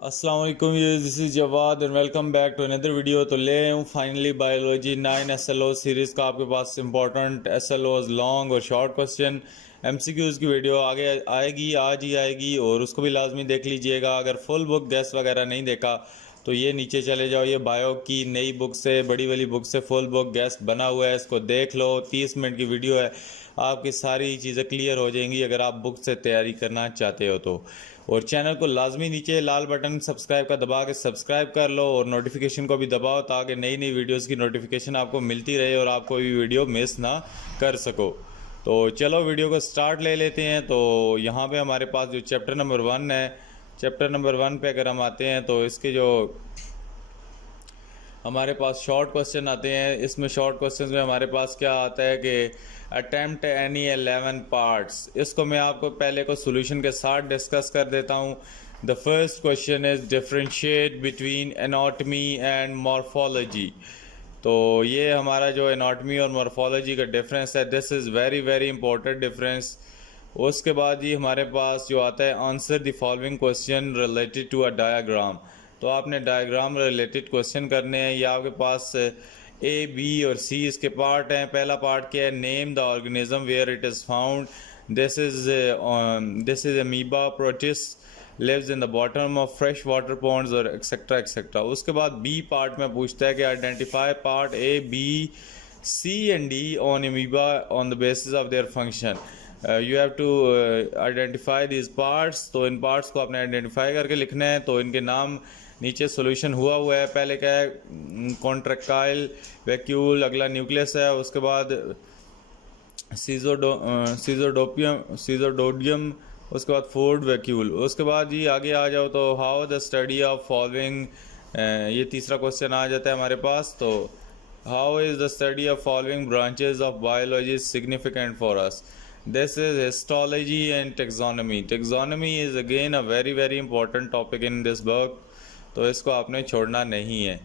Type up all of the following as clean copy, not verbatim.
अस्सलाम वालेकुम, this is Jawad and welcome back to another video. तो ले हूँ फाइनली बायोलॉजी 9 SLO सीरीज़ का आपके पास इंपॉर्टेंट SLOs लॉन्ग और शॉर्ट क्वेश्चन MCQs की वीडियो आगे आएगी, आज ही आएगी और उसको भी लाजमी देख लीजिएगा। अगर फुल बुक गैस वगैरह नहीं देखा तो ये नीचे चले जाओ, ये बायो की नई बुक से, बड़ी वाली बुक से फुल बुक गेस्ट बना हुआ है, इसको देख लो। 30 मिनट की वीडियो है, आपकी सारी चीज़ें क्लियर हो जाएंगी अगर आप बुक से तैयारी करना चाहते हो तो। और चैनल को लाजमी नीचे लाल बटन सब्सक्राइब का दबा के सब्सक्राइब कर लो और नोटिफिकेशन को भी दबाओ ताकि नई नई वीडियोस की नोटिफिकेशन आपको मिलती रहे और आपको भी वीडियो मिस ना कर सको। तो चलो वीडियो को स्टार्ट ले लेते हैं। तो यहाँ पे हमारे पास जो चैप्टर नंबर 1 है, चैप्टर नंबर 1 पे अगर हम आते हैं तो इसके जो हमारे पास शॉर्ट क्वेश्चन आते हैं, इसमें शॉर्ट क्वेश्चंस में हमारे पास क्या आता है कि अटेम्प्ट एनी 11 पार्ट्स। इसको मैं आपको पहले को सॉल्यूशन के साथ डिस्कस कर देता हूँ। The first question is differentiate between anatomy and morphology. तो ये हमारा जो एनाटॉमी और मॉर्फोलॉजी का डिफरेंस है, this is very very important difference. उसके बाद ही हमारे पास जो आता है answer the following question related to a diagram. तो आपने डायग्राम रिलेटेड क्वेश्चन करने हैं। ये आपके पास ए बी और सी इसके पार्ट हैं। पहला पार्ट क्या है, name the organism where it is found. This is amoeba protist lives in the bottom of fresh water ponds और एक्सेट्रा एक्सेट्रा। उसके बाद बी पार्ट में पूछता है कि identify part A B C and D on amoeba on the basis of their function. You have to identify this parts. तो इन parts को आपने आइडेंटिफाई करके लिखना है। तो इनके नाम नीचे सॉल्यूशन हुआ है। पहले क्या है, कॉन्ट्रैक्टाइल वैक्यूल, अगला न्यूक्लियस है, उसके बाद सीजोडोडियम, उसके बाद फोर्ड वैक्यूल। उसके बाद जी आगे आ जाओ तो how the study of following, ये तीसरा क्वेश्चन आ जाता है हमारे पास। तो how is the study of following branches of biology significant for us. This is histology and taxonomy. Taxonomy is again a very very important topic in this book, तो इसको आपने छोड़ना नहीं है।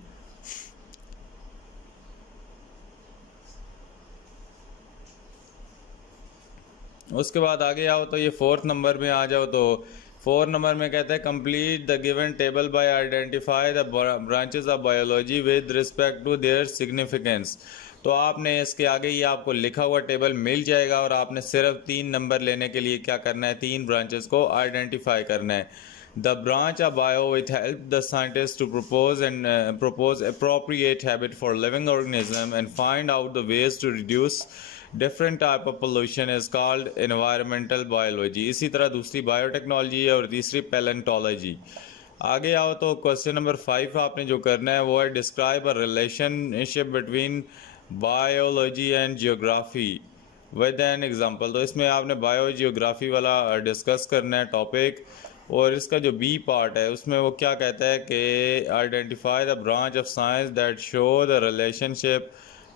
उसके बाद आगे आओ तो ये 4th नंबर में आ जाओ। तो 4 नंबर में कहता है complete the given table by identify the branches of biology with respect to their significance. तो आपने इसके आगे ही आपको लिखा हुआ टेबल मिल जाएगा और आपने सिर्फ 3 नंबर लेने के लिए क्या करना है, 3 ब्रांचेस को आइडेंटिफाई करना है। The branch of bio which helped the scientists to propose appropriate habit for living organism and find out the ways to reduce different type of pollution is called environmental biology। इसी तरह दूसरी biotechnology है और तीसरी palaeontology. आगे आओ तो question number 5 आपने जो करना है वो है describe a relationship between biology and geography with an example. तो इसमें आपने बायो जियोग्राफी वाला डिस्कस करना है टॉपिक। और इसका जो बी पार्ट है उसमें वो क्या कहता है कि identify the branch of science that show the relationship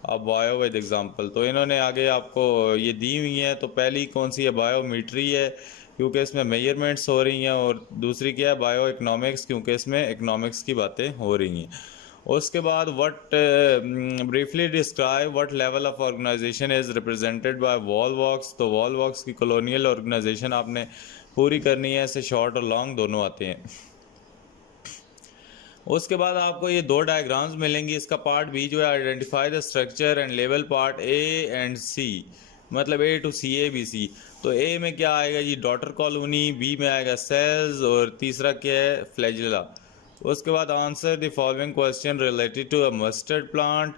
of bio with example. तो इन्होंने आगे आपको ये दी हुई हैं। तो पहली कौन सी है, बायोमेट्री है क्योंकि इसमें मेजरमेंट्स हो रही हैं, और दूसरी क्या है, बायो इकनॉमिक्स, क्योंकि इसमें इकनॉमिक्स की बातें हो रही हैं। उसके बाद what briefly describe what level of organisation is represented by volvox. तो वॉलवॉक्स की कॉलोनियल ऑर्गेनाइजेशन आपने पूरी करनी है। ऐसे शॉर्ट और लॉन्ग दोनों आते हैं। उसके बाद आपको ये 2 डायग्राम्स मिलेंगी। इसका पार्ट बी जो है identify the structure and level part A and C, मतलब A to C, A B सी। तो ए में क्या आएगा जी, डॉटर कॉलोनी, बी में आएगा सेल्स, और तीसरा क्या है, फ्लैजिला। उसके बाद answer the following question related to a mustard plant.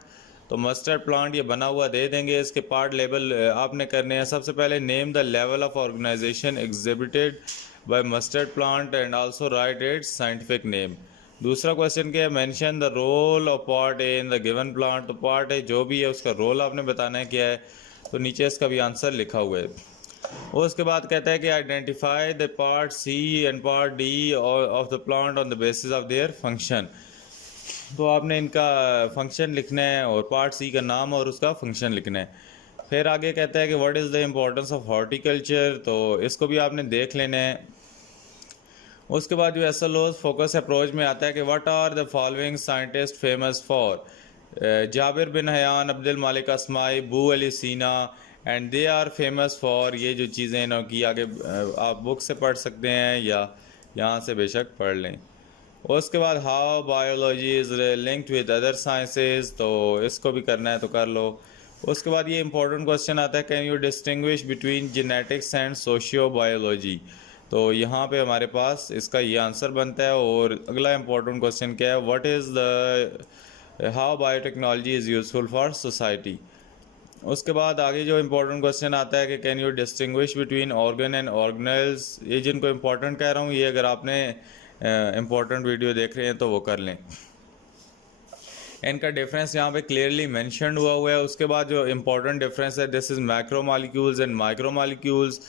तो मस्टर्ड प्लांट ये बना हुआ दे देंगे। इसके पार्ट लेवल आपने करने हैं। सबसे पहले name the level of organisation exhibited by mustard plant and also write its scientific name. दूसरा क्वेश्चन क्या है, mention the role of part A in the given plant. तो पार्ट ए जो भी है उसका रोल आपने बताना है क्या है। तो नीचे इसका भी आंसर लिखा हुआ है। और उसके बाद कहता है कि identify the part C and part D of the plant on the basis of their function. तो आपने इनका फंक्शन लिखना है और पार्ट सी का नाम और उसका फंक्शन लिखना है। फिर आगे कहता है कि what is the importance of horticulture. तो इसको भी आपने देख लेना है। उसके बाद जो SLOs फोकस अप्रोच में आता है कि what are the following scientist famous for. Jabir bin Hayyan, Abdul Malik Asmai, Bu Ali Sina, and they are famous for. ये जो चीज़ें इन्हों की आगे आप बुक से पढ़ सकते हैं या यहाँ से बेशक पढ़ लें। उसके बाद how biology is linked with other sciences, तो इसको भी करना है तो कर लो। उसके बाद ये इंपॉर्टेंट क्वेश्चन आता है, can you distinguish between genetics and socio biology. तो यहाँ पे हमारे पास इसका ये आंसर बनता है। और अगला इंपॉर्टेंट क्वेश्चन क्या है, what is the how biotechnology is useful for society. उसके बाद आगे जो इंपॉर्टेंट क्वेश्चन आता है कि can you distinguish between organ and organelles. ये जिनको इंपॉर्टेंट कह रहा हूँ, ये अगर आपने इंपॉर्टेंट वीडियो देख रहे हैं तो वो कर लें। इनका डिफरेंस यहाँ पे क्लियरली मेंशन हुआ है। उसके बाद जो इंपॉर्टेंट डिफरेंस है, this is macro molecules and micro molecules.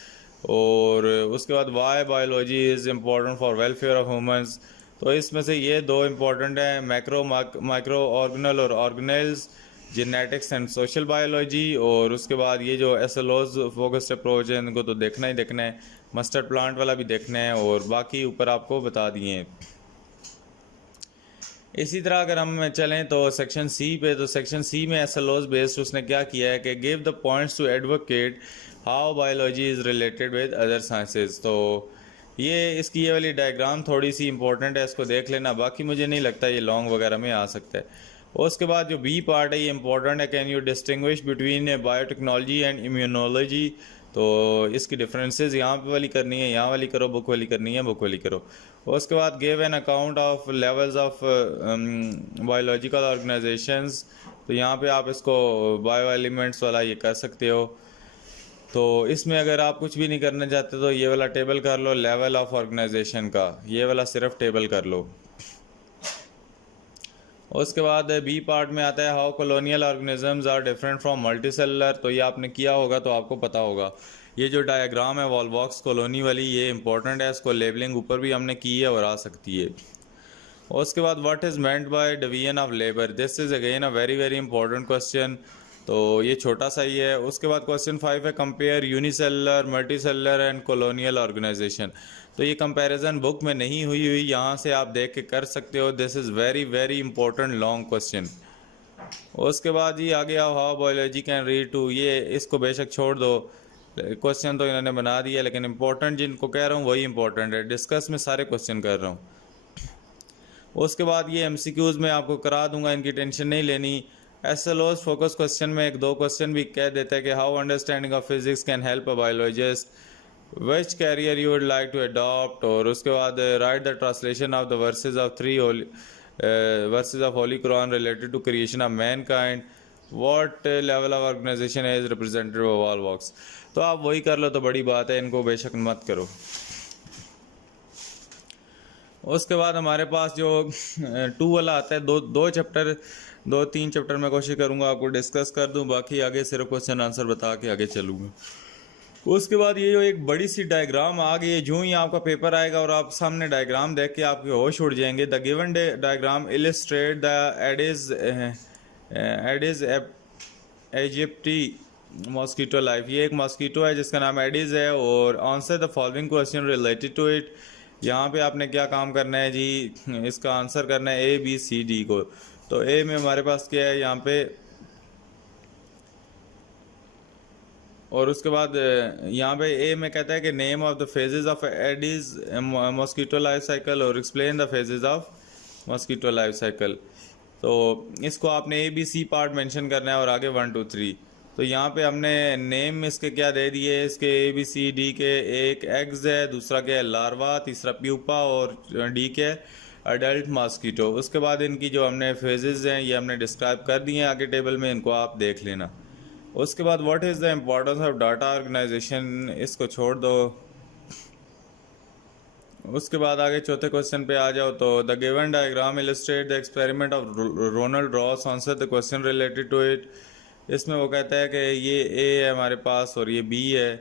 और उसके बाद why biology is important for welfare of humans. तो इसमें से ये दो इम्पॉर्टेंट हैं, माइक्रो ऑर्गेनल और organelles, genetics and social biology. और उसके बाद ये जो एसएलओज फोकस्ड अप्रोच है, इनको तो देखना ही देखना है, मस्टर्ड प्लांट वाला भी देखना है, और बाकी ऊपर आपको बता दिए हैं। इसी तरह अगर हम चलें तो सेक्शन सी पे, तो सेक्शन सी में एसएलओज बेस्ड उसने क्या किया है कि give the points to advocate how biology is related with other sciences. तो ये वाली डायग्राम थोड़ी सी इंपॉर्टेंट है, इसको देख लेना। बाकी मुझे नहीं लगता ये लॉन्ग वगैरह में आ सकता है। उसके बाद जो बी पार्ट है ये इंपॉर्टेंट है, can you distinguish between biotechnology and immunology. तो इसकी डिफरेंसेस यहाँ पे वाली करनी है, यहाँ वाली करो, बुक वाली करनी है, बुक वाली करो। उसके बाद give an account of levels of biological organisations. तो यहाँ पे आप इसको बायो एलिमेंट्स वाला ये कर सकते हो। तो इसमें अगर आप कुछ भी नहीं करना चाहते तो ये वाला टेबल कर लो, लेवल ऑफ ऑर्गेनाइजेशन का, ये वाला सिर्फ टेबल कर लो। उसके बाद बी पार्ट में आता है how colonial organisms are different from multi cellular. तो ये आपने किया होगा तो आपको पता होगा। ये जो डायग्राम है वॉलबॉक्स कॉलोनी वाली, ये इंपॉर्टेंट है, इसको लेबलिंग ऊपर भी हमने की है और आ सकती है। उसके बाद what is meant by division of labour, this is again a very very important question. तो ये छोटा सा ही है। उसके बाद क्वेश्चन 5 है, compare unicellular, multi cellular and colonial organisation. तो ये कंपैरिजन बुक में नहीं हुई यहाँ से आप देख के कर सकते हो। This is very very important long question. उसके बाद ये आगे आओ, how biology can read to, ये इसको बेशक छोड़ दो, क्वेश्चन तो इन्होंने बना दिया, लेकिन इंपॉर्टेंट जिनको कह रहा हूँ वही इंपॉर्टेंट है। डिस्कस में सारे क्वेश्चन कर रहा हूँ। उसके बाद ये एमसीक्यूज में आपको करा दूंगा, इनकी टेंशन नहीं लेनी। एसएलओज फोकस क्वेश्चन में एक दो क्वेश्चन भी कह देते हैं कि how understanding of physics can help a biologist, which career you would like to adopt. और उसके बाद write the translation of the verses of verses of holy Quran related to creation of mankind, what level of organization is represented by Volvox. तो आप वही कर लो तो बड़ी बात है, इनको बेशक मत करो। उसके बाद हमारे पास जो 2 वाला आता है, दो तीन चैप्टर मैं कोशिश करूंगा आपको डिस्कस कर दूं, बाकी आगे सिर्फ क्वेश्चन आंसर बता के आगे चलूंगा। उसके बाद ये जो एक बड़ी सी डायग्राम आ गई है, जो ही आपका पेपर आएगा और आप सामने डायग्राम देख के आपके होश उड़ जाएंगे। The given diagram illustrate the aedes aegypti mosquito life. ये एक मॉस्किटो है जिसका नाम एडिस है, और answer the following question related to it. यहाँ पे आपने क्या काम करना है जी, इसका आंसर करना है ABCD को। तो ए में हमारे पास क्या है यहाँ पे, और उसके बाद यहाँ पे ए में कहता है कि name of the phases of Aedes mosquito life cycle और explain the phases of mosquito life cycle. तो इसको आपने ABC पार्ट मेंशन करना है और आगे 1 2 3। तो यहाँ पे हमने नेम इसके क्या दे दिए, इसके ABCD के, एक एग्स है, दूसरा क्या है लार्वा, तीसरा प्यूपा, और डी के अडल्ट मॉस्किटो। उसके बाद इनकी जो हमने फेजेस हैं ये हमने डिस्क्राइब कर दिए हैं आगे टेबल में, इनको आप देख लेना। उसके बाद what is the importance of data organisation, इसको छोड़ दो। उसके बाद आगे चौथे क्वेश्चन पे आ जाओ। तो the given diagram illustrate the experiment of Ronald Ross, answer the question related to it. इसमें वो कहता है कि ये ए है हमारे पास और ये बी है।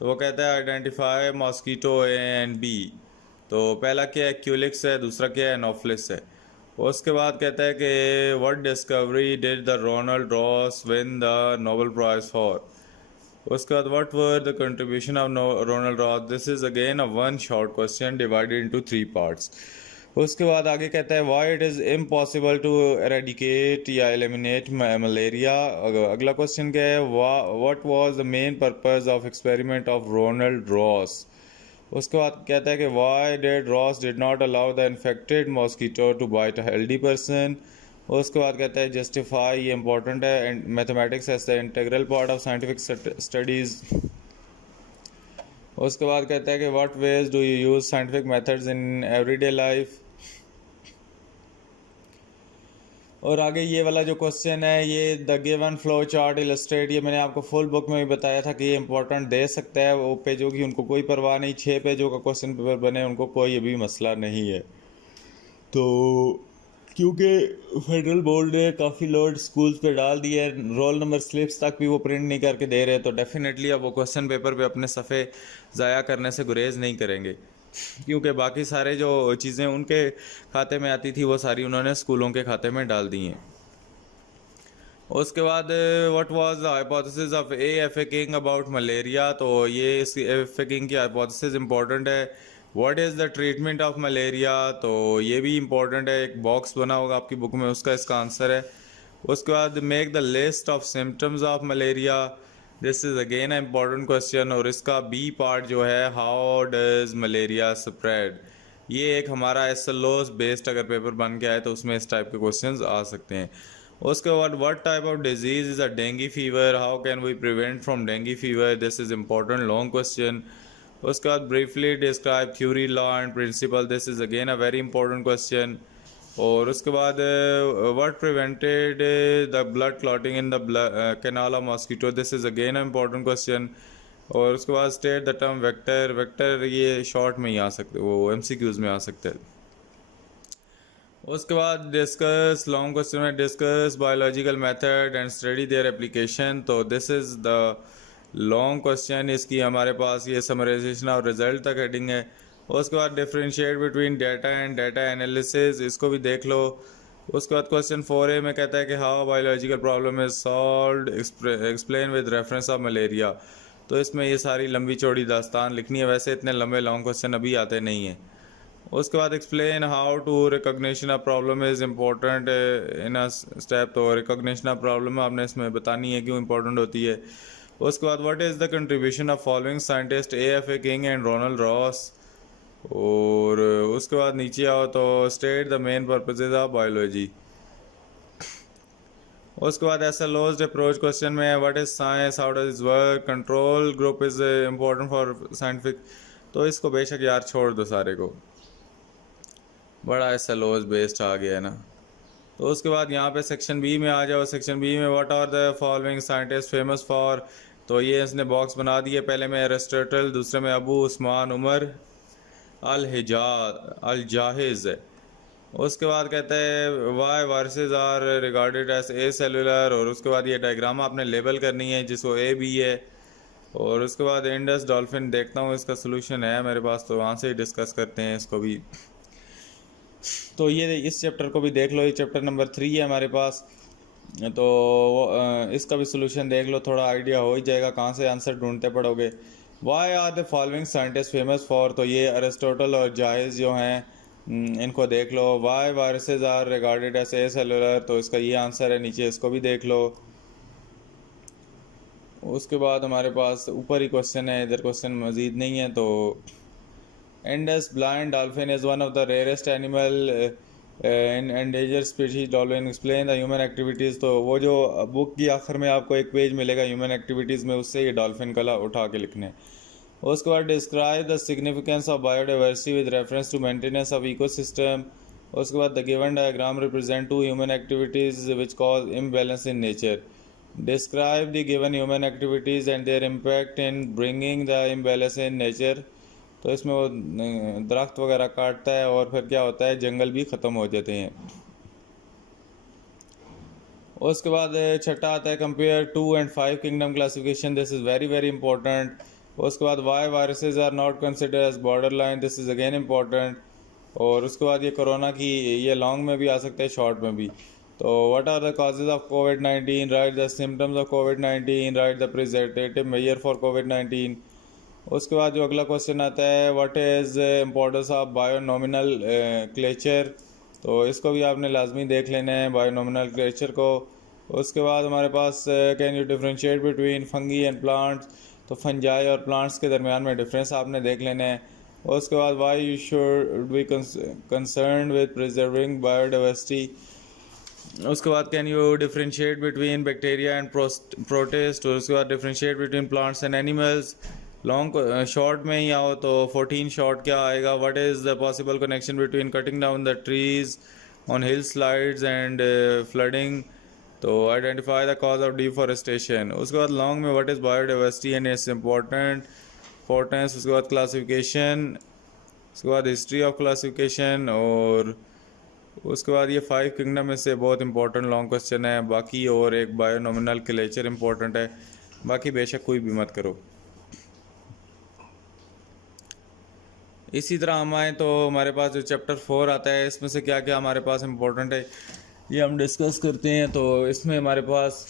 तो वो कहता है identify mosquito A and B. तो पहला क्या है, क्यूलिक्स है, दूसरा क्या है, एनोफिलिस है। उसके बाद कहता है कि what discovery did the Ronald Ross win the Nobel prize for. उसके बाद what were the contribution of Ronald Ross. This is again a one short question divided into 3 parts. उसके बाद आगे कहता है why it is impossible to eradicate या eliminate malaria. अगला question क्या है, what was the main purpose of experiment of Ronald Ross. उसके बाद कहता है कि why did Ross did not allow the infected mosquito to bite a healthy person. उसके बाद कहता है जस्टिफाई, ये इंपॉर्टेंट है, and mathematics as the integral part of scientific studies. उसके बाद कहता है कि what ways do you use scientific methods in everyday life. और आगे ये वाला जो क्वेश्चन है, ये the given flow chart illustrate, ये मैंने आपको फुल बुक में भी बताया था कि ये इंपॉर्टेंट दे सकता है। वो पेजों की उनको कोई परवाह नहीं, 6 पेजों का क्वेश्चन पेपर बने उनको कोई भी मसला नहीं है। तो क्योंकि फेडरल बोर्ड ने काफ़ी लोड स्कूल्स पे डाल दिया है, रोल नंबर स्लिप्स तक भी वो प्रिंट नहीं करके दे रहे, तो डेफिनेटली अब वो क्वेश्चन पेपर पे अपने सफ़े ज़ाया करने से गुरेज नहीं करेंगे, क्योंकि बाकी सारे जो चीज़ें उनके खाते में आती थी वो सारी उन्होंने स्कूलों के खाते में डाल दी हैं। उसके बाद what was the hypothesis of F A king about malaria, तो ये इस एफ ए किंग की हाइपोथेसिस इंपॉर्टेंट है। What is the treatment of malaria, तो ये भी इंपॉर्टेंट है, एक बॉक्स बना होगा आपकी बुक में, उसका इसका आंसर है। उसके बाद make the list of symptoms of malaria, this is again important question, और इसका बी पार्ट जो है हाउ डज मलेरिया स्प्रेड, ये एक हमारा एसएलओस बेस्ड अगर पेपर बन के आए तो उसमें इस टाइप के क्वेश्चंस आ सकते हैं। उसके बाद what type of disease is a dengue fever, how can we prevent from dengue fever, this is important long question. उसके बाद briefly describe theory, law and principle, this is again a very important question. और उसके बाद what prevented the blood clotting in the canal of mosquito, this is again a important question. और उसके बाद state the term vector, vector ये short में ही आ सकते, वो एमसीक्यूज में आ सकते हैं। उसके बाद डिस्कस, लॉन्ग क्वेश्चन में discuss biological method and study their application, तो this is the long question, इसकी हमारे पास ये समराइजेशन और रिजल्ट तक हेडिंग है। उसके बाद differentiate between data and data analysis, इसको भी देख लो। उसके बाद क्वेश्चन 4A में कहता है कि how biological problem is solved, explain with reference of malaria, तो इसमें ये सारी लंबी चौड़ी दास्तान लिखनी है, वैसे इतने लंबे लॉन्ग क्वेश्चन अभी आते नहीं हैं। उसके बाद explain how to recognition of problem is important in a step, तो रिकॉग्निशन ऑफ प्रॉब्लम आपने इसमें बतानी है क्यों इंपॉर्टेंट होती है। उसके बाद what is the contribution of following scientist F A King and Ronald Ross, और उसके बाद नीचे आओ तो state the main purposes of biology. उसके बाद एसएलओज अप्रोच क्वेश्चन में what is science, how does is work, control group is important for scientific, तो इसको बेशक यार छोड़ दो सारे को, बड़ा एसएलओज बेस्ड आ गया है ना। तो उसके बाद यहाँ पे सेक्शन बी में आ जाओ। सेक्शन बी में what are the following scientist famous for, तो ये इसने बॉक्स बना दिए, पहले में एरिस्टोटल, दूसरे में अबू उस्मान उमर अल जाहिज है। उसके बाद कहते हैं why viruses are regarded as A cellular, और उसके बाद ये डायग्राम आपने लेबल करनी है जिसको ए बी है। और उसके बाद इंडस डॉल्फिन, देखता हूँ इसका सोल्यूशन है मेरे पास, तो वहाँ से ही डिस्कस करते हैं इसको भी। तो ये इस चैप्टर को भी देख लो, ये चैप्टर नंबर 3 है हमारे पास, तो इसका भी सोल्यूशन देख लो, थोड़ा आइडिया हो ही जाएगा कहाँ से आंसर ढूंढते पड़ोगे। Why are the following scientist famous for, तो ये अरिस्टोटल और जायज़ जो हैं इनको देख लो। Why viruses are regarded as A cellular, तो इसका ये आंसर है, नीचे इसको भी देख लो। उसके बाद हमारे पास ऊपर ही क्वेश्चन है, इधर क्वेश्चन मज़ीद नहीं है। तो Indus blind dolphin is one of the rarest animal in endangered species dolphin, explain the human activities, तो वो जो बुक की आखिर में आपको एक पेज मिलेगा ह्यूमन एक्टिविटीज़ में, उससे ये डॉल्फिन कला उठा के लिखने। उसके बाद describe the significance of biodiversity with reference to maintenance of ecosystem. उसके बाद the given diagram represent two human activities which cause imbalance in nature, describe the given human activities and their impact in bringing the imbalance in nature, तो इसमें वो दरख्त वगैरह काटता है और फिर क्या होता है, जंगल भी ख़त्म हो जाते हैं। उसके बाद छठा आता है compare 2 and 5 kingdom classification, this is very very important. उसके बाद why viruses are not consider as border line, this is again important. और उसके बाद ये कोरोना की, ये लॉन्ग में भी आ सकता है शॉर्ट में भी। तो what are the causes of covid, right the symptoms of covid, right the preventive measure for कोविड-19। उसके बाद जो अगला क्वेश्चन आता है what is importance of बायोनॉमिनल clutcher, तो इसको भी आपने लाजमी देख लेना है बायोनॉमिनल क्लेचर को। उसके बाद हमारे पास can you differentiate between fungi and plants, तो फंजाई और प्लांट्स के दरमियान में डिफरेंस आपने देख लेना है। और उसके बाद why you should be concerned with preserving biodiversity. उसके बाद can you differentiate between bacteria and protist, और उसके बाद differentiate between plants and animals. Long short में ही आओ तो 14 शॉर्ट क्या आएगा, what is the possible connection between cutting down the trees on hill slides and flooding. तो identify the cause of deforestation. उसके बाद लॉन्ग में what is biodiversity and its importance. उसके बाद क्लासिफिकेशन, उसके बाद हिस्ट्री ऑफ क्लासिफिकेशन, और उसके बाद ये 5 किंगडम में से बहुत इंपॉर्टेंट लॉन्ग क्वेश्चन है. बाकी और एक बायोनॉमिनल क्लेचर इंपॉर्टेंट है. बाकी बेशक कोई भी मत करो. इसी तरह हम आए तो हमारे पास जो चैप्टर 4 आता है, इसमें से क्या क्या हमारे पास इंपॉर्टेंट है ये हम डिस्कस करते हैं. तो इसमें हमारे पास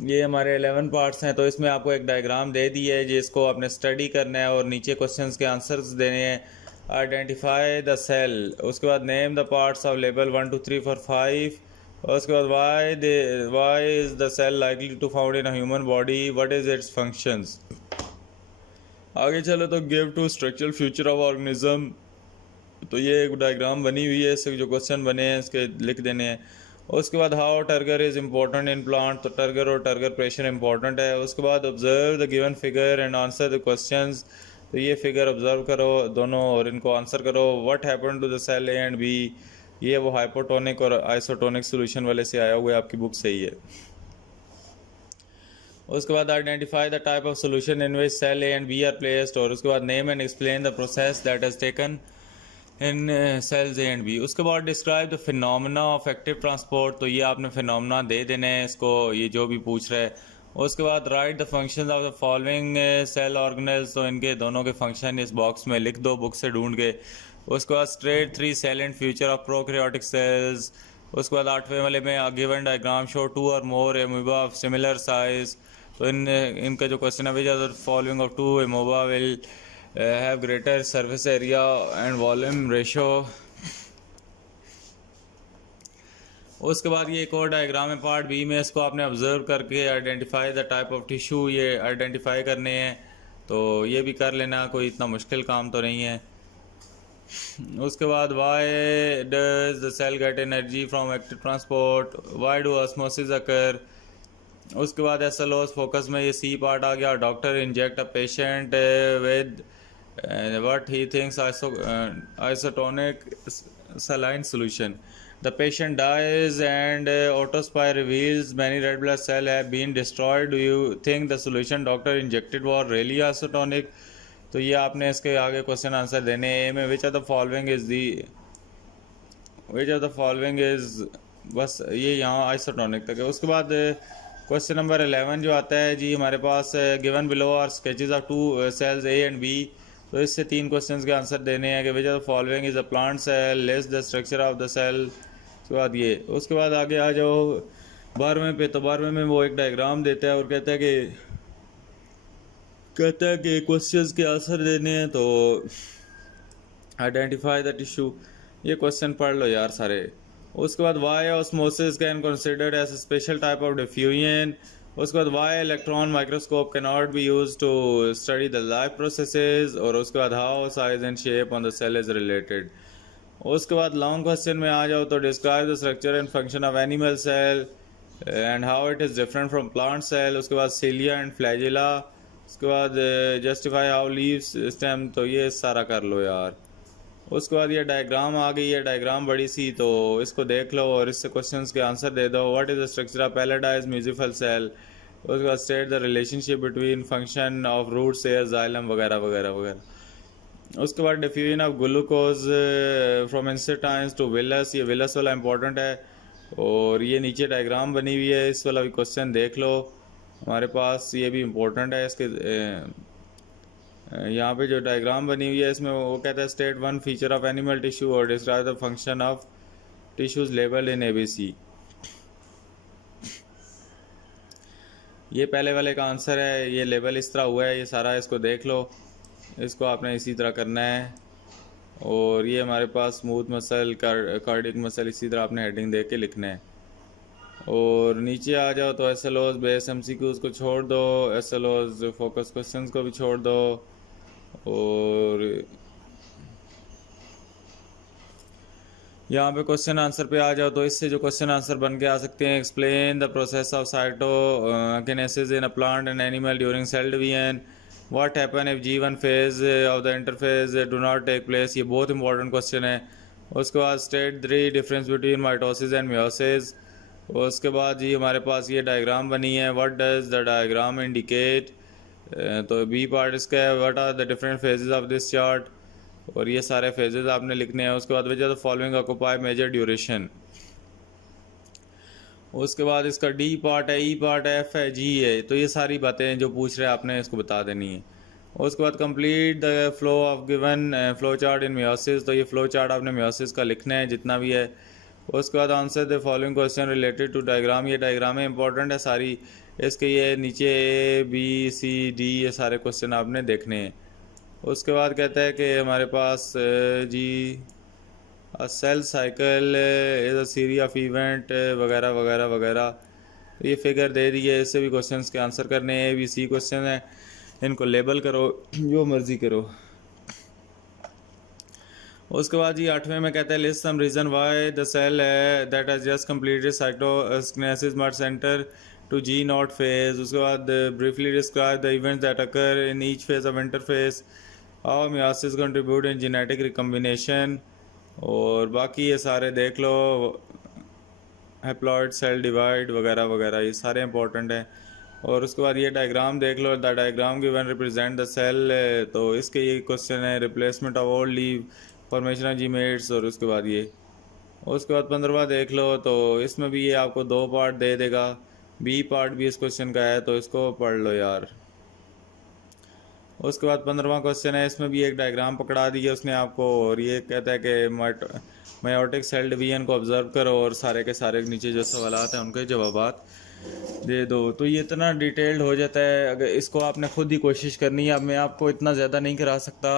ये हमारे 11 पार्ट्स हैं. तो इसमें आपको एक डायग्राम दे दी है जिसको आपने स्टडी करना है और नीचे क्वेश्चंस के आंसर्स देने हैं. आइडेंटिफाई द सेल, उसके बाद name the parts of level 1 2 3 4 5, और उसके बाद why is the cell likely to found in a human body, what is its functions. आगे चलो तो give two structural feature of organism. तो ये एक डायग्राम बनी हुई है, इससे जो क्वेश्चन बने हैं इसके लिख देने हैं. उसके बाद how turgor is important in plant, तो टर्गर और टर्गर प्रेशर इंपॉर्टेंट है. उसके बाद observe the given figure and answer the questions. तो ये फिगर ऑब्जर्व करो दोनों और इनको आंसर करो. What happened to the cell A and B, ये वो हाइपोटोनिक और आइसोटोनिक सोल्यूशन वाले से आया हुआ है, आपकी बुक से ही है. उसके बाद identify the type of solution in which cell A and B are placed, और उसके बाद name and explain the process that has taken in cells A and B. उसके बाद describe the phenomena of active transport. तो ये आपने phenomena दे देने हैं इसको, ये जो भी पूछ रहा है. उसके बाद write the functions of the following cell organelles. तो इनके दोनों के फंक्शन इस बॉक्स में लिख दो बुक से ढूंढ के. उसके बाद straight 3 cell and feature of prokaryotic cells. उसके बाद 8वें वाले में गिवन डायग्राम शो 2 और more amoeba of similar size. तो इनका जो क्वेश्चन है, which are the following of 2 amoeba will have greater surface area and volume ratio. उसके बाद ये एक और डायग्राम है पार्ट बी में, इसको आपने ऑब्जर्व करके identify the type of tissue ये आइडेंटिफाई करने हैं. तो ये भी कर लेना, कोई इतना मुश्किल काम तो नहीं है. उसके बाद why does the cell get energy from active transport, why do osmosis occur. उसके बाद एसएलओस फोकस में ये सी पार्ट आ गया. Doctor inject a patient with what he thinks isotonic saline solution. The patient dies and autopsy reveals many red blood cells have been destroyed. Do you think the solution doctor injected was really isotonic? तो ये आपने इसके आगे question answer देने हैं. में which of the following is बस ये यहाँ आइसोटोनिक तक है. उसके बाद क्वेश्चन नंबर 11 जो आता है जी हमारे पास, given below are sketches of 2 cells A and B. तो इससे 3 क्वेश्चंस के आंसर देने हैं कि which of the following is a plant cell, list the structure of the cell. उसके बाद ये, उसके बाद आगे आ जाओ 12वें पे. तो 12वें में वो एक डायग्राम देता है और कहता है कि क्वेश्चंस के आंसर देने हैं. तो आइडेंटिफाई द टिश्यू, ये क्वेश्चन पढ़ लो यार सारे. उसके बाद why osmosis can considered as a special type of diffusion. उसके बाद why electron microscope can not be use to study the life processes. और उसके बाद how size and shape on the cell is related. उसके बाद long question में आ जाओ तो describe the structure and function of animal cell and how it is different from plant cell. उसके बाद सीलिया एंड फ्लैजिला. उसके बाद जस्टिफाई हाउ लीव्स स्टेम. तो ये सारा कर लो यार. उसके बाद ये डायग्राम आ गई है, डायग्राम बड़ी सी, तो इसको देख लो और इससे क्वेश्चंस के आंसर दे दो. What is the structure of palisade mesophyll cell. उसके बाद state the relationship between function of root cell xylem वगैरह वगैरह वगैरह. उसके बाद diffusion of glucose from intestines to villus. ये विलस वाला इंपॉर्टेंट है. और ये नीचे डायग्राम बनी हुई है, इस वाला भी क्वेश्चन देख लो हमारे पास, ये भी इम्पोर्टेंट है. इसके यहाँ पे जो डायग्राम बनी हुई है इसमें वो कहता है state 1 feature of animal tissue और describe the function of tissues label in ABC. ये पहले वाले का आंसर है. ये लेबल इस तरह हुआ है, ये सारा इसको देख लो, इसको आपने इसी तरह करना है. और ये हमारे पास स्मूथ मसल, कार्डिक मसल, इसी तरह आपने हेडिंग देख के लिखना है. और नीचे आ जाओ तो एसएलओज बेस एमसीक्यूज को छोड़ दो, एसएलओज फोकस क्वेश्चंस को भी छोड़ दो. और यहाँ पे क्वेश्चन आंसर पे आ जाओ तो इससे जो क्वेश्चन आंसर बन के आ सकते हैं, explain the process of cytokinesis in a plant and animal during cell division, what happen if G1 phase of the interphase do not take place. ये बहुत इंपॉर्टेंट क्वेश्चन है। उसके बाद state the difference between mitosis and meiosis. उसके बाद जी हमारे पास ये डायग्राम बनी है, what does the diagram indicate. तो बी पार्ट इसका है, what are the different phases of this chart, और ये सारे फेजेस आपने लिखने हैं। उसके बाद वजह the following occupy major duration. उसके बाद इसका डी पार्ट है, ई पार्ट है, एफ है, जी है। तो ये सारी बातें जो पूछ रहे हैं आपने इसको बता देनी है। उसके बाद complete the flow of given flow chart in meiosis. तो ये फ्लो चार्ट आपने मियोसिस का लिखना है जितना भी है। उसके बाद answer the following question related to diagram. ये डायग्राम है इंपॉर्टेंट है सारी, इसके ये नीचे ए बी सी डी ये सारे क्वेश्चन आपने देखने हैं। उसके बाद कहता है कि हमारे पास जी cell cycle is a series of event वगैरह वगैरह वगैरह। ये फिगर दे दी है, इससे भी क्वेश्चंस के आंसर करने हैं। बी सी क्वेश्चन है, इनको लेबल करो जो मर्जी करो। उसके बाद ये 8वें में कहते हैं list some reason why the cell that has just completed cytokinesis must enter to G naught phase. उसके बाद briefly describe the events that occur in each phase of interphase, how meiosis contribute in genetic recombination. और बाकी ये सारे देख लो, haploid cell divide वगैरह वगैरह, ये सारे इंपॉर्टेंट हैं। और उसके बाद ये डायग्राम देख लो, the diagram given represent the cell. तो इसके ये क्वेश्चन है, replacement of old leave, formation of gametes. और उसके बाद ये उसके बाद 15वां देख लो, तो इसमें भी ये आपको 2 पार्ट दे देगा। बी पार्ट भी इस क्वेश्चन का है, तो इसको पढ़ लो यार। उसके बाद 15वां क्वेश्चन है, इसमें भी एक डायग्राम पकड़ा दी है उसने आपको, और ये कहता है कि मायोटिक सेल डिवीजन को ऑब्जर्व करो और सारे के सारे नीचे जो सवालात हैं उनके जवाबात दे दो। तो ये इतना डिटेल्ड हो जाता है, अगर इसको आपने खुद ही कोशिश करनी है। अब मैं आपको इतना ज़्यादा नहीं करा सकता,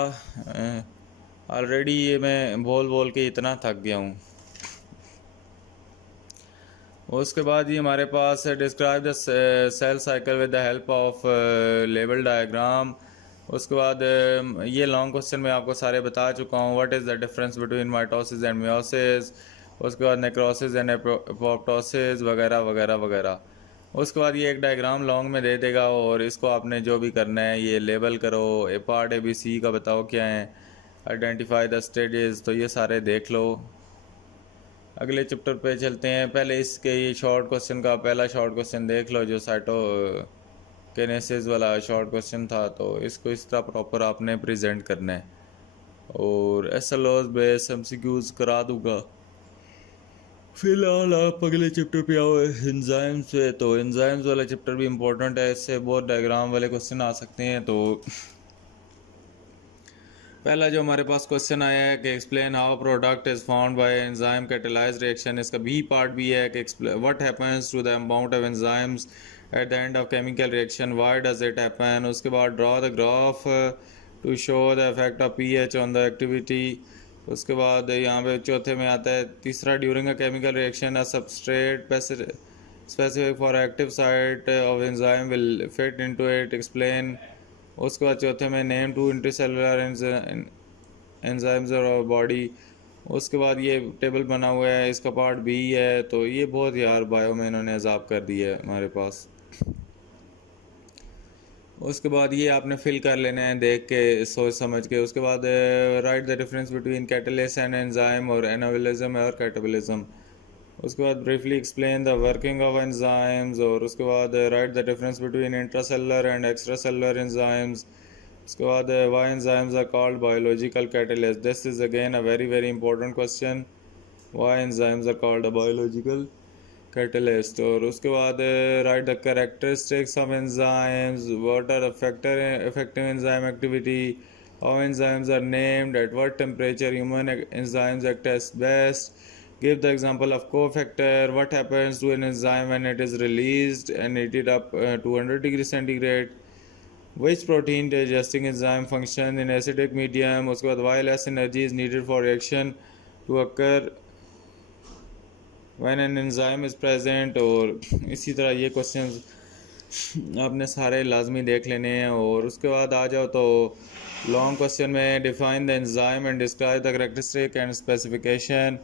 ऑलरेडी ये मैं बोल बोल के इतना थक गया हूँ। उसके बाद ये हमारे पास describe the cell cycle with the help of label diagram. उसके बाद ये लॉन्ग क्वेश्चन मैं आपको सारे बता चुका हूँ, what is the difference between mitosis and meiosis. उसके बाद नेक्रोसिस एंड एपोप्टोसिस वगैरह वगैरह वगैरह। उसके बाद ये एक डायग्राम लॉन्ग में दे देगा, और इसको आपने जो भी करना है ये लेबल करो। ए पार्ट ए बी सी का बताओ क्या है, आइडेंटिफाई द स्टेजेस। तो ये सारे देख लो। अगले चैप्टर पे चलते हैं। पहले इसके ये शॉर्ट क्वेश्चन का पहला शॉर्ट क्वेश्चन देख लो, जो साइटोकिनेसिस वाला शॉर्ट क्वेश्चन था। तो इसको इस तरह प्रॉपर आपने प्रेजेंट करना है, और SLOs बेस MCQs करा दूंगा। फिलहाल आप अगले चैप्टर पे आओ एंजाइम्स पे। तो एंजाइम्स वाला चैप्टर भी इम्पोर्टेंट है, इससे बहुत डायग्राम वाले क्वेश्चन आ सकते हैं। तो पहला जो हमारे पास क्वेश्चन आया है कि explain how product is found by enzyme catalysed reaction. इसका बी पार्ट भी है कि what happens to the amount of enzymes at the end of chemical reaction, why does it happen. उसके बाद draw the graph to show the effect of pH on the activity. उसके बाद यहाँ पे चौथे में आता है तीसरा, during a chemical reaction a substrate specific for active site of enzyme will fit into it, explain. उसके बाद चौथे में नेम टू इंटरसेलुलर एंजाइम्स और बॉडी। उसके बाद ये टेबल बना हुआ है, इसका पार्ट बी है। तो ये बहुत यार बायो में इन्होंने अजाब कर दिया है हमारे पास। उसके बाद ये आपने फिल कर लेना है देख के, सोच समझ के। उसके बाद write the difference between catalyst and enzyme और एनाबोलिज्म और कैटाबोलिज्म। उसके बाद briefly explain the working of enzymes. और उसके बाद write the difference between intracellular and extracellular enzymes. उसके बाद why enzymes are called biological catalyst. This is again a very very important question, why enzymes are called a biological catalyst. और उसके बाद write the characteristics of enzymes, what are effective enzyme activity, how enzymes are named, at what temperature human enzymes act at best. Give the example of cofactor. What happens to an enzyme when it is released and heated up to 100 degrees centigrade? Which protein digesting enzyme function in acidic medium? उसके बाद why less energy is needed for reaction to occur when an enzyme is present। और इसी तरह ये question आपने सारे लाजमी देख लेने हैं। और उसके बाद आ जाओ तो लॉन्ग क्वेश्चन में define the enzyme and describe the characteristic and specification.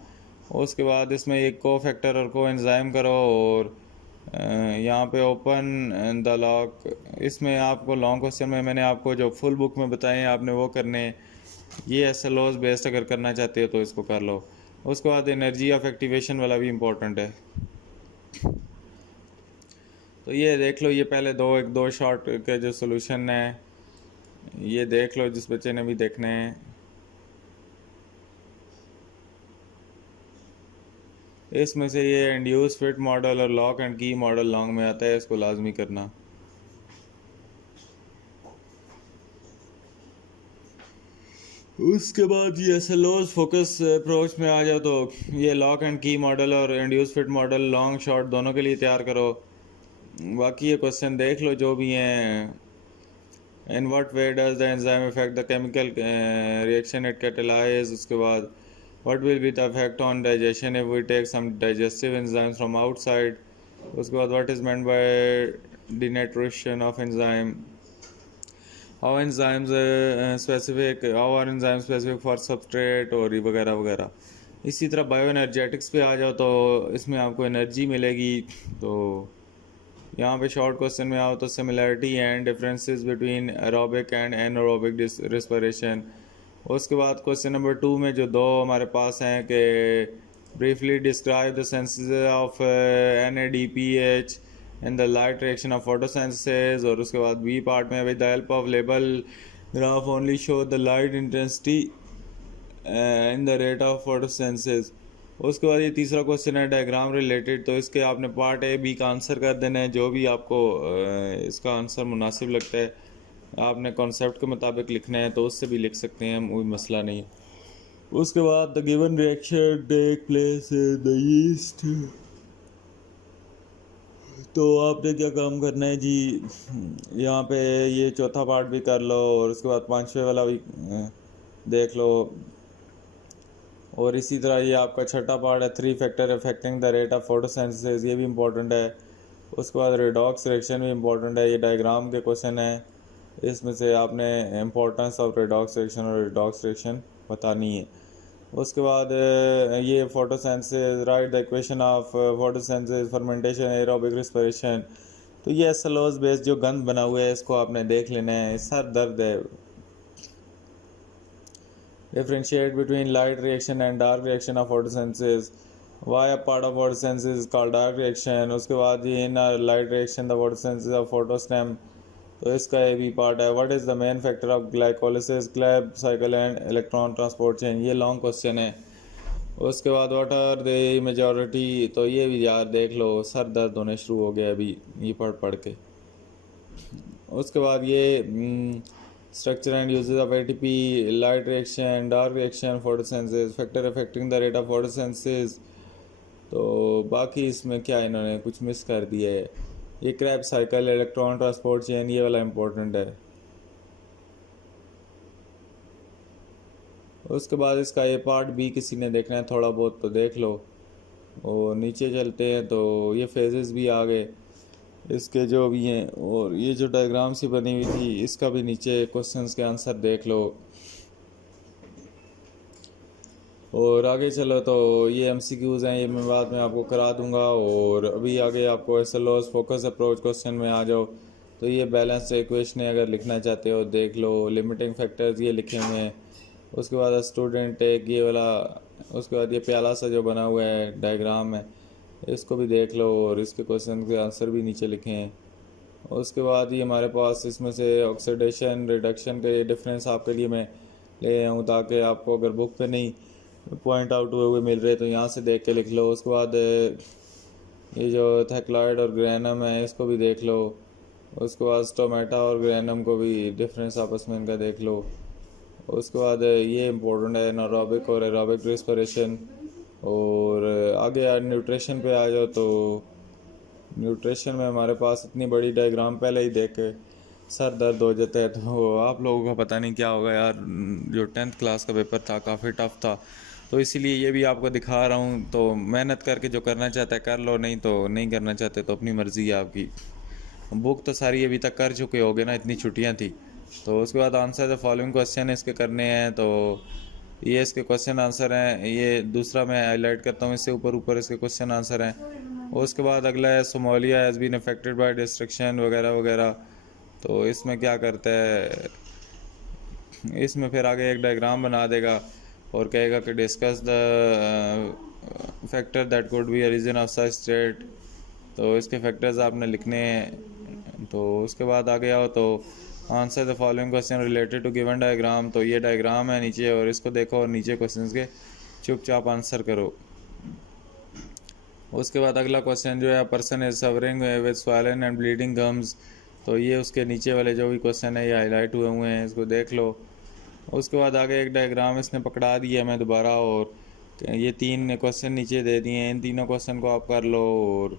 उसके बाद इसमें एक को फैक्टर और को एंजाइम करो और यहाँ पे ओपन द लॉक। इसमें आपको लॉन्ग क्वेश्चन में मैंने आपको जो फुल बुक में बताए हैं आपने वो करने। ये एसएलओज बेस्ड अगर करना चाहते हो तो इसको कर लो। उसके बाद एनर्जी ऑफ एक्टिवेशन वाला भी इम्पोर्टेंट है। तो ये देख लो, ये पहले दो शॉर्ट के जो सोल्यूशन है ये देख लो जिस बच्चे ने भी देखने हैं। इसमें से ये इंड्यूस फिट मॉडल और लॉक एंड की मॉडल लॉन्ग में आता है, इसको लाजमी करना। उसके बाद ये एसएलओज फोकस अप्रोच में आ जाओ तो ये लॉक एंड की मॉडल और induce fit model long short दोनों के लिए तैयार करो। बाकी ये क्वेश्चन देख लो जो भी हैं। In what way does the enzyme effect the chemical reaction it catalyse. उसके बाद what will be the effect on digestion if we take some digestive enzymes from outside. उसके बाद what is meant by denaturation of enzyme. how enzymes specific how are enzymes specific for substrate और ये वगैरह वगैरह। इसी तरह bio energetics पे आ जाओ तो इसमें आपको एनर्जी मिलेगी। तो यहाँ पे शॉर्ट क्वेश्चन में आओ तो similarity and differences between aerobic and anaerobic respiration. उसके बाद क्वेश्चन नंबर 2 में जो दो हमारे पास हैं कि briefly describe the senses of NADPH and the light reaction of photosynthesis। और उसके बाद बी पार्ट में with the help of label graph only show the light intensity in the rate of photosynthesis। उसके बाद ये तीसरा क्वेश्चन है diagram related. तो इसके आपने पार्ट ए बी का आंसर कर देना है, जो भी आपको इसका आंसर मुनासिब लगता है। आपने कॉन्सेप्ट के मुताबिक लिखना है तो उससे भी लिख सकते हैं, कोई मसला नहीं। उसके बाद the given reaction take place in the yeast. तो आपने क्या काम करना है जी, यहाँ पे ये चौथा पार्ट भी कर लो और उसके बाद पांचवे वाला भी देख लो। और इसी तरह ये आपका छठा पार्ट है 3 factor affecting the rate of photosynthesis, ये भी इम्पोर्टेंट है। उसके बाद रेडॉक्स रिएक्शन भी इम्पोर्टेंट है, ये डायग्राम के क्वेश्चन है। इसमें से आपने इम्पोर्टेंस ऑफ रेडॉक्स रिएक्शन और रेडॉक्स रिएक्शन बतानी है। उसके बाद ये photosynthesis, right the equation of photosynthesis, fermentation, aerobic respiration. तो ये एसएलओज बेस्ड जो गंद बना हुआ है इसको आपने देख लेना है। सर दर्द है। Differentiate between light reaction and dark reaction of photosynthesis, why a part of photosynthesis is called dark reaction. उसके बाद ये in light reaction the photosynthesis of photosystem, तो इसका ये भी पार्ट है। What is the main factor of glycolysis, Krebs cycle and electron transport chain, ये long question है। उसके बाद व्हाट आर द मेजॉरिटी, तो ये भी यार देख लो, सर दर्द होने शुरू हो गया अभी ये पढ़ के। उसके बाद ये structure and uses of ATP, light reaction, dark reaction, photosynthesis, factor affecting the rate of photosynthesis. तो बाकी इसमें क्या इन्होंने कुछ मिस कर दिया है। ये Krebs cycle, electron transport chain, ये वाला इम्पोर्टेंट है। उसके बाद इसका ये पार्ट बी किसी ने देखना है थोड़ा बहुत तो देख लो। और नीचे चलते हैं तो ये फेजेस भी आ गए इसके जो भी हैं। और ये जो डायग्राम सी बनी हुई थी इसका भी नीचे क्वेश्चंस के आंसर देख लो। और आगे चलो तो ये MCQs हैं, ये मैं बाद में आपको करा दूंगा। और अभी आगे आपको SLOs फोकस अप्रोच क्वेश्चन में आ जाओ तो ये बैलेंस इक्वेशन अगर लिखना चाहते हो देख लो। लिमिटिंग फैक्टर्स ये लिखे हुए हैं। उसके बाद स्टूडेंट एक ये वाला, उसके बाद ये प्याला सा जो बना हुआ है डायग्राम है इसको भी देख लो और इसके क्वेश्चन के आंसर भी नीचे लिखे हैं। उसके बाद ये हमारे पास इसमें से ऑक्सीडेशन रिडक्शन के डिफरेंस आपके लिए मैं ले आऊँ ताकि आपको अगर बुक पे नहीं पॉइंट आउट हुए मिल रहे तो यहाँ से देख के लिख लो। उसके बाद ये जो थैक्लॉइड और ग्रेनम है इसको भी देख लो। उसके बाद स्टोमेटा और ग्रेनम को भी डिफरेंस आपस में इनका देख लो। उसके बाद ये इम्पोर्टेंट है एनारोबिक और एरोबिक रिस्पिरेशन। और आगे यार न्यूट्रिशन पे आ जाओ तो न्यूट्रिशन में हमारे पास इतनी बड़ी डायग्राम पहले ही देख के सर दर्द हो जाता है। तो आप लोगों का पता नहीं क्या होगा यार, जो 10th क्लास का पेपर था काफ़ी टफ था तो इसीलिए ये भी आपको दिखा रहा हूँ। तो मेहनत करके जो करना चाहता है कर लो, नहीं तो नहीं करना चाहते तो अपनी मर्ज़ी है आपकी। बुक तो सारी अभी तक कर चुके होगे ना, इतनी छुट्टियां थी। तो उसके बाद आंसर द फॉलोइंग क्वेश्चन इसके करने हैं। तो ये इसके क्वेश्चन आंसर हैं, ये दूसरा मैं हाईलाइट करता हूँ, इससे ऊपर ऊपर इसके क्वेश्चन आंसर हैं। उसके बाद अगला है Somalia has been affected by destruction वगैरह वगैरह। तो इसमें क्या करता है, इसमें फिर आगे एक डायग्राम बना देगा और कहेगा कि discuss the factor that could be a reason of such state. तो इसके फैक्टर्स आपने लिखने हैं। तो उसके बाद आगे आओ तो answer the following question related to given diagram. तो ये डायग्राम है नीचे, और इसको देखो और नीचे क्वेश्चन के चुपचाप आंसर करो। उसके बाद अगला क्वेश्चन जो है, person is suffering with swollen and bleeding gums. तो ये उसके नीचे वाले जो भी क्वेश्चन है ये हाईलाइट हुए हैं, इसको देख लो। उसके बाद आगे एक डायग्राम इसने पकड़ा दिया मैं दोबारा, और ये 3 क्वेश्चन नीचे दे दिए हैं, इन तीनों क्वेश्चन को आप कर लो और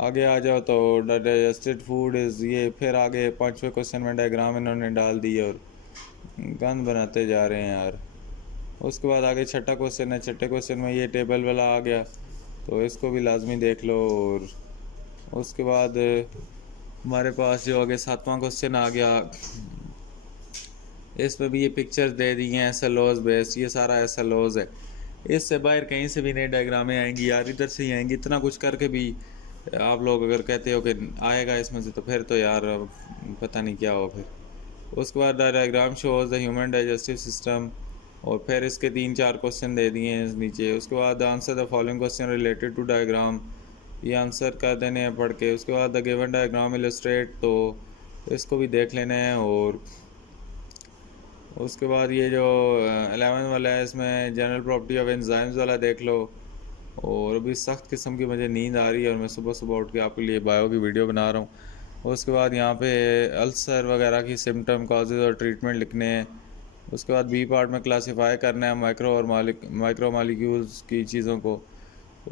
आगे आ जाओ। तो डाइजेस्टेड फूड इज़, ये फिर आगे 5वें क्वेश्चन में डायग्राम इन्होंने डाल दिए और गंद बनाते जा रहे हैं यार। उसके बाद आगे 6ठा क्वेश्चन है, 6ठे क्वेश्चन में ये टेबल वाला आ गया, तो इसको भी लाजमी देख लो। और उसके बाद हमारे पास जो आगे 7वां क्वेश्चन आ गया, इसमें भी ये पिक्चर्स दे दी हैं SLOs बेस्ड, ये सारा SLOs है, इससे बाहर कहीं से भी नई डायग्रामें आएंगी यार, इधर से ही आएंगी। इतना कुछ करके भी आप लोग अगर कहते हो कि आएगा इसमें से, तो फिर तो यार पता नहीं क्या हो फिर। उसके बाद diagram shows the human digestive system, और फिर इसके 3-4 क्वेश्चन दे दिए हैं नीचे। उसके बाद answer the following question related to diagram, ये आंसर कर देने हैं पढ़ के। उसके बाद द गिवन डायग्राम इलस्ट्रेट, तो इसको भी देख लेना है। और उसके बाद ये जो 11 वाला है, इसमें जनरल प्रॉपर्टी ऑफ एंजाइम्स वाला देख लो। और अभी सख्त किस्म की मुझे नींद आ रही है और मैं सुबह सुबह उठ के आपके लिए बायो की वीडियो बना रहा हूँ। उसके बाद यहाँ पे अल्सर वगैरह की सिम्टम, कॉजेज़ और ट्रीटमेंट लिखने हैं। उसके बाद बी पार्ट में क्लासीफाई करना है माइक्रो और माइक्रो मालिक्यूल्स की चीज़ों को।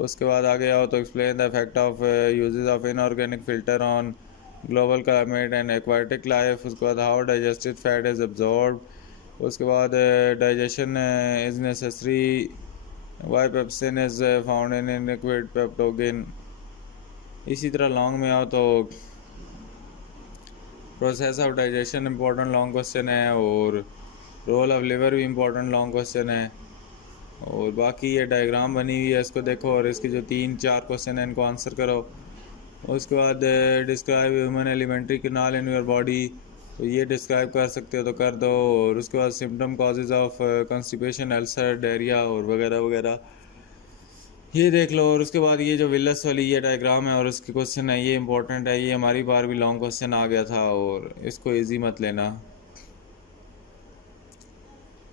उसके बाद आगे आओ तो explain the effect of uses of inorganic filter on global climate and aquatic life. उसके बाद how digested fat is absorb. उसके बाद digestion is necessary, why pepsin is found in liquid पेप्टोगेन। इसी तरह लॉन्ग में आओ तो process of digestion important long question है, और रोल ऑफ लिवर भी इंपॉर्टेंट लॉन्ग क्वेश्चन है। और बाकी ये डायग्राम बनी हुई है, इसको देखो और इसके जो 3-4 क्वेश्चन हैं इनको आंसर करो। उसके बाद describe human alimentary canal in your body, तो ये डिस्क्राइब कर सकते हो तो कर दो। और उसके बाद symptom causes of constipation, ulcer, diarrhoea और वगैरह वगैरह ये देख लो। और उसके बाद ये जो विलस वाली ये डायग्राम है और उसके क्वेश्चन है, ये इंपॉर्टेंट है, ये हमारी बार भी लॉन्ग क्वेश्चन आ गया था और इसको इजी मत लेना।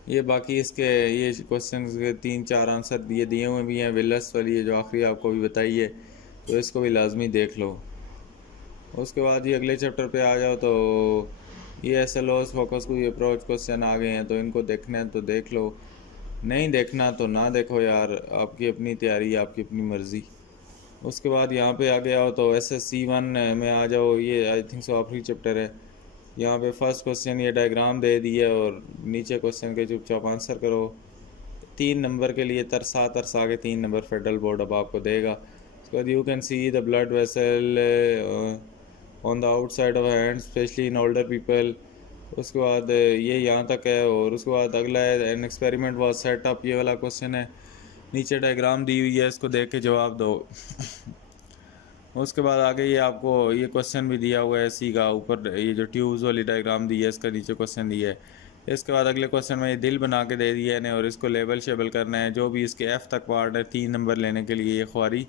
ये बाकी इसके ये क्वेश्चन के 3-4 आंसर ये दिए हुए भी हैं। विलस वाली ये जो आखिरी आपको भी बताई है, तो इसको भी लाजमी देख लो। उसके बाद ये अगले चैप्टर पे आ जाओ तो ये SLOs फोकस को ये अप्रोच क्वेश्चन आ गए हैं, तो इनको देखना है तो देख लो, नहीं देखना तो ना देखो यार, आपकी अपनी तैयारी, आपकी अपनी मर्ज़ी। उसके बाद यहाँ पे आ गया हो तो SSC 1 में आ जाओ, ये आई थिंक सो आखिरी चैप्टर है। यहाँ पे फर्स्ट क्वेश्चन ये डायग्राम दे दिया और नीचे क्वेश्चन के चुपचाप आंसर करो। 3 नंबर के लिए तरसा तरसा के 3 नंबर फेडरल बोर्ड अब आपको देगा। उसके बाद you can see the blood vessel on the outside of hand specially in older people. उसके बाद ये यहाँ तक है। और उसके बाद अगला है an experiment was set up, ये वाला क्वेश्चन है, नीचे डायग्राम दी हुई है, इसको देख के जवाब दो। उसके बाद आगे ये आपको ये क्वेश्चन भी दिया हुआ है सी का, ऊपर ये जो ट्यूब्स वाली डायग्राम दी है इसका नीचे क्वेश्चन दिया है। इसके बाद अगले क्वेश्चन में ये दिल बना के दे दिया है और इसको लेबल शेबल करना है, जो भी इसके F तक पार्ट है 3 नंबर लेने के लिए ये ख्वारी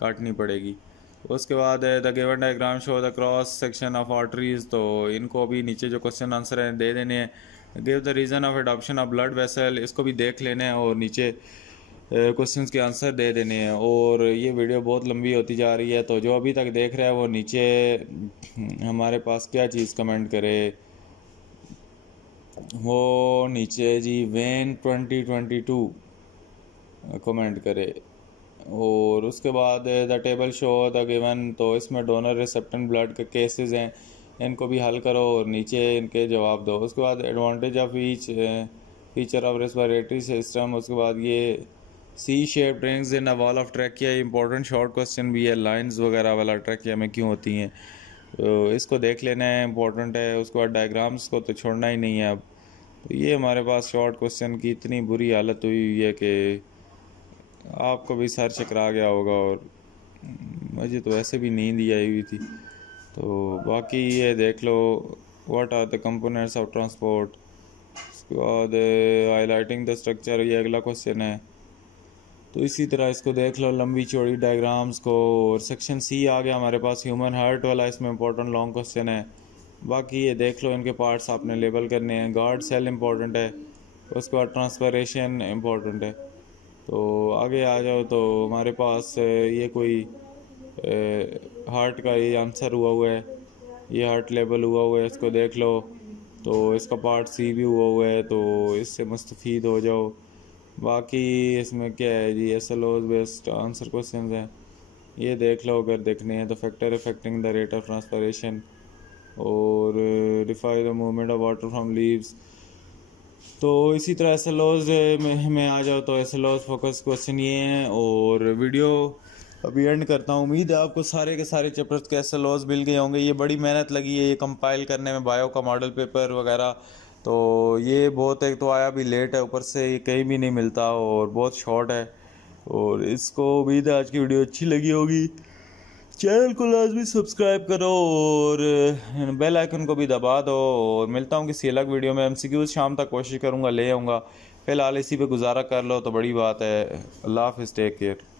काटनी पड़ेगी। उसके बाद the given diagram show the cross section of arteries, तो इनको भी नीचे जो क्वेश्चन आंसर है दे देने हैं। Give the reason of adoption of blood vessel, इसको भी देख लेना है और नीचे क्वेश्चंस के आंसर दे देने हैं। और ये वीडियो बहुत लंबी होती जा रही है, तो जो अभी तक देख रहा है वो नीचे हमारे पास क्या चीज़ कमेंट करे, वो नीचे जी वेन 2022 कमेंट करे। और उसके बाद the table show the given, तो इसमें डोनर रिसेप्टेंट ब्लड के केसेस हैं, इनको भी हल करो और नीचे इनके जवाब दो। उसके बाद advantage of each feature of respiratory system. उसके बाद ये C shape rings in a wall of trachea, important short question भी है, लाइंस वगैरह वाला ट्रैकिया में क्यों होती हैं। तो इसको देख लेना है, इम्पोर्टेंट है। उसके बाद डायग्राम्स को तो छोड़ना ही नहीं है अब। तो ये हमारे पास शॉर्ट क्वेश्चन की इतनी बुरी हालत हुई है कि आपको भी सर चकरा गया होगा, और मुझे तो वैसे भी नींद ही आई हुई थी। तो बाकी ये देख लो, what are the components of transport. उसके बाद हाईलाइटिंग द स्ट्रक्चर, ये अगला क्वेश्चन है। तो इसी तरह इसको देख लो, लंबी चौड़ी डायग्राम्स को। और सेक्शन सी आ गया हमारे पास, ह्यूमन हार्ट वाला, इसमें इंपॉर्टेंट लॉन्ग क्वेश्चन है। बाकी ये देख लो, इनके पार्ट्स आपने लेबल करने हैं। गार्ड सेल इंपॉर्टेंट है, उसके बाद ट्रांसपरेशन इंपॉर्टेंट है। तो आगे आ जाओ तो हमारे पास ये कोई हार्ट का ये आंसर हुआ है, ये हार्ट लेवल हुआ है, इसको देख लो। तो इसका पार्ट सी भी हुआ है, तो इससे मुस्तफ़ीद हो जाओ। बाकी इसमें क्या है जी, S L Os based answer question हैं, ये देख लो अगर देखने हैं तो। Factor affecting the rate of transpiration, और refine the movement of water from leaves. तो इसी तरह एस एल ओज में आ जाओ तो एस एल ओज फोकस क्वेश्चन ये हैं। और वीडियो अभी एंड करता हूँ। उम्मीद है आपको सारे के सारे चैप्टर्स के एस एल ओज मिल गए होंगे। ये बड़ी मेहनत लगी है ये कंपाइल करने में, बायो का मॉडल पेपर वगैरह। तो ये बहुत, एक तो आया भी लेट है, ऊपर से ये कहीं भी नहीं मिलता, और बहुत शॉर्ट है। और इसको उम्मीद है आज की वीडियो अच्छी लगी होगी। चैनल को लाजमी सब्सक्राइब करो, और बेल आइकन को भी दबा दो। और मिलता हूँ किसी अलग वीडियो में। एमसीक्यूज शाम तक कोशिश करूँगा ले आऊँगा। फ़िलहाल इसी पे गुजारा कर लो तो बड़ी बात है। अल्लाह हाफ़िज़, टेक केयर।